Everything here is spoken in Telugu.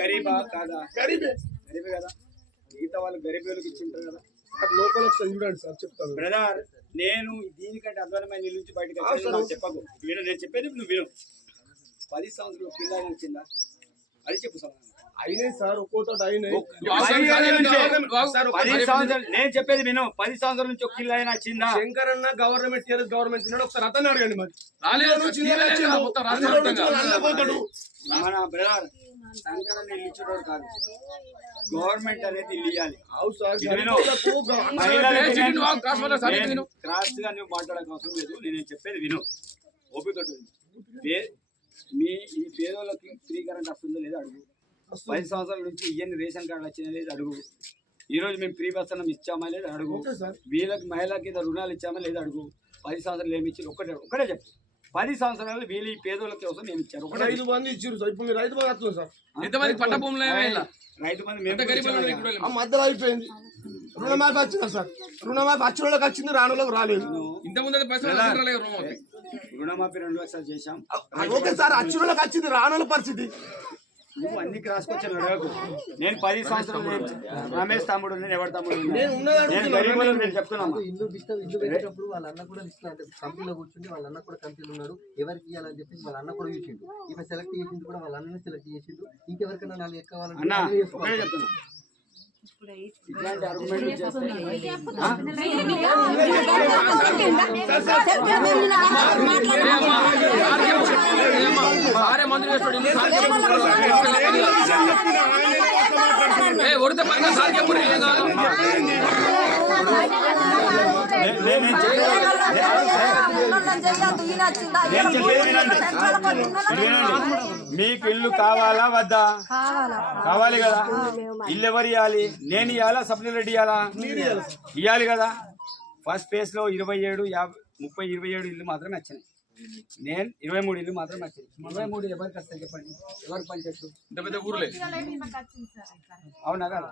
గరీబా కాదా? గరీబే కదా. మిగతా వాళ్ళు గరీబులకు ఇచ్చింటారు కదా. లోపల చూడండి సార్ చెప్తాను. బ్రదర్, నేను దీనికంటే అధ్వానమైన ఇల్లు నుంచి బయటకు వచ్చాను చెప్పకు. విను, నేను చెప్పేది నువ్వు విను. 10 సంవత్సరాలు పిల్ల వచ్చిందా అది చెప్పు సార్. అయినాయి సార్, ఒక్కోతో అయినాయి. నేను చెప్పేది విను. 10 సంవత్సరాల నుంచి ఒక పిల్ల అయినా వచ్చిందా? శంకర్ అన్న గవర్నమెంట్ గవర్నమెంట్ ఉన్నాడు, ఒకసారి అతన్ని అడగండి. మరి మన బ్రదర్ శంకర్ అన్న ఇల్లు ఇచ్చేటోడు కాదు, గవర్నమెంట్ అనేది ఇల్లు ఇవ్వాలి. క్రాస్ గా నువ్వు మాట్లాడక అవసరం లేదు. నేను చెప్పేది విను, ఓపిక. మీ ఈ పేదోళ్ళకి ఫ్రీ కరెంట్ వస్తుందో లేదో అడుగు. 10 సంవత్సరాల నుంచి ఇవన్నీ రేషన్ కార్డు వచ్చినా లేదు అడుగు. ఈ రోజు మేము ఫ్రీ బస్ అన్నం ఇచ్చామా లేదా అడుగు. వీళ్ళకి మహిళకి రుణాలు ఇచ్చామా లేదా అడుగు. 10 సంవత్సరాలు ఏమి ఇచ్చారు ఒకటే చెప్పు. 10 సంవత్సరాలు వీళ్ళు ఈ పేదోళ్ళ కోసం ఏమి ఇచ్చారు? 5 మంది ఇచ్చారు సార్. ఇప్పుడు రైతు బంధు వస్తుంది సార్. రైతు బంధు మేము మధ్యలో అయిపోయింది. రుణమాఫీ వచ్చిందా సార్? రుణమాఫీ వచ్చిన వాళ్ళకి వచ్చింది, రాని వాళ్ళకి రాలేదు. రుణమాఫీ 2 లక్షలు చేశాం. ఓకే సార్, వచ్చిన వాళ్ళకి వచ్చింది, రాని వాళ్ళ పరిస్థితి. నువ్వు అన్ని రాసుకొచ్చాను అడగకు. నేను 10 సంవత్సరాలు రమేష్ తమ్ముడు, నేను ఎవరి తమ్ముడు, నేను చెప్తున్నాను. ఇల్లు పెట్టేటప్పుడు వాళ్ళ అన్న కూడా అంటే కంపెనీలో కూర్చుంటే వాళ్ళ అన్న కూడా కంపెనీలు ఉన్నాడు. ఎవరికి ఇవ్వాలని చెప్పి వాళ్ళ అన్న కూడా చూసిండు. ఈమె సెలెక్ట్ చేసింది కూడా వాళ్ళ అన్ననే సెలెక్ట్ చేసిండు. ఇంకెవరికైనా 4 ఎక్కాలంటే చెప్తున్నా. ఇట్లాంటి ఆర్గ్యుమెంట్ మీకు ఇల్లు కావాలా వద్దా? కావాలి కదా. ఇల్లు ఎవరు ఇవ్వాలి? నేను ఇవ్వాలా, సప్లై రెడ్డి ఇవ్వాలా? ఇవ్వాలి కదా. ఫస్ట్ ఫేజ్ లో 27, 30, 27 ఇల్లు మాత్రమే వచ్చినాయి. నేను 23 ఇల్లు మాత్రమే వచ్చినాయి. 23 ఎవరికి వస్తాయి చెప్పండి? ఎవరు పనిచేస్తూ? అవునా కదా.